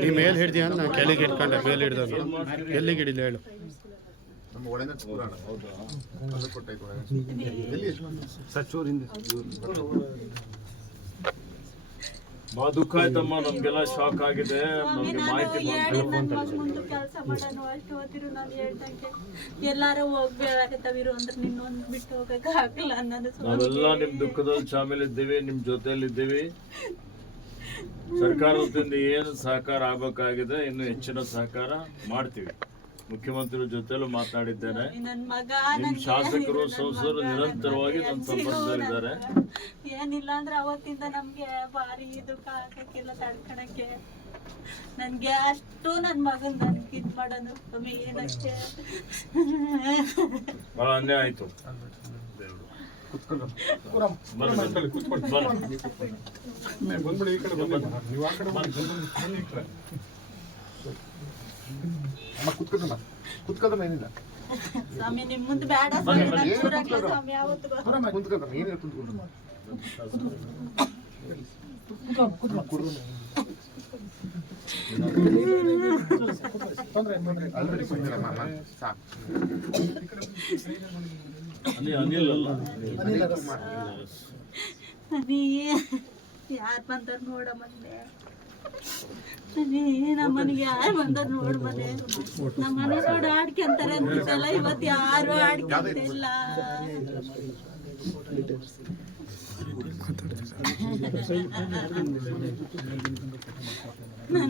ನೀ ಮೇಲೆ ಹಿಡ್ದಿ ಅಂತ ನಾನು ಕೆಳಗೆ ಇಟ್ಕೊಂಡೆ ಮೇಲೆ ಹಿಡ್ದ ಎಲ್ಲಿಗೆ ಹಿಡಿಲಿ ಹೇಳು. ನಮ್ಮ ಒಳನ ಪುರಾಣ ಅದು ಕೊಟ್ಟೈತೆ ಎಲ್ಲಿ ಸಚೂರಿಂದ ಬಹಳ ದುಃಖ ಆಯ್ತಮ್ಮ, ನಮ್ಗೆಲ್ಲ ಶಾಕ್ ಆಗಿದೆ. ನಮ್ಗೆ ಮಾಹಿತಿ ಕೆಲಸ ಮಾಡೋಣ ಅಷ್ಟು ಓದಿರು ನಾನು ಹೇಳ್ದಂಗೆ ಎಲ್ಲಾರು ಹೋಗ್ಬೇಕಾಗತ್ತವಿರು ಅಂದ್ರೆ ನಿನ್ನೊಂದು ಬಿಟ್ಟು ಹೋಗಕ್ ಆಗಲ್ಲ ಅನ್ನೋದು. ನಾವೆಲ್ಲ ನಿಮ್ ದುಃಖದಲ್ಲಿ ಶಾಮಿಲ್ ಇದ್ದೀವಿ, ನಿಮ್ ಜೊತೆಯಲ್ಲಿ ಇದ್ದೀವಿ. ಸರ್ಕಾರದಿಂದ ಏನು ಸಹಕಾರ ಆಗ್ಬೇಕಾಗಿದೆ ಇನ್ನು ಹೆಚ್ಚಿನ ಸಹಕಾರ ಮಾಡ್ತೀವಿ. ಮುಖ್ಯಮಂತ್ರಿ ಜೊತೆಲೂ ಮಾತನಾಡಿದ್ದೇನೆ. ನಿಮ್ ಶಾಸಕರು ಸಂಸದರು ನಿರಂತರವಾಗಿ ನನ್ನ ಸಂಪರ್ಕದಲ್ಲಿದ್ದಾರೆ. ಏನಿಲ್ಲ ಅಂದ್ರೆ ಅವತ್ತಿಂದ ನಮ್ಗೆ ಭಾರಿ ದುಃಖ ಆಗಕ್ಕೆಲ್ಲ ತಡ್ಕೊಳಕ್ಕೆ ನನ್ಗೆ ಅಷ್ಟು ನನ್ ಮಗನ್ ನನ್ಗೆ ಇದ್ ಮಾಡೋದು ಕಮ್ಮಿ ಏನಕ್ಕೆ ಬಹಳ ಅನ್ಯಾಯ ಆಯ್ತು. ಕುತ್ಕೊಂಡ್ರೆ ಏನಿಲ್ಲ ಸ್ವಾಮಿ ನಿಮ್ ಮುಂದೆ ಬೇಡ ಸ್ವಾಮಿ ಸ್ವಾಮಿ ಯಾವತ್ತು ಕುತ್ಕೊಂಡ್ರೆ ಏನಿಲ್ಲ ಅನಿಲ್ ಅಲ್ಲ ಯಾರು ಬಂದಾರ ನೋಡಮ್ಮನೆ ನಮ್ಮನಿಗೆ ಯಾರು ಬಂದಾರ ನೋಡ್ ಮನೆ ನಮ್ಮ ಮನೆ ನೋಡಿ ಆಡ್ಕೊಂತಾರೆ ಅಂತಿದ್ದಲ್ಲ, ಇವತ್ತು ಯಾರು ಆಡ್ಕೊಂತಿಲ್ಲ.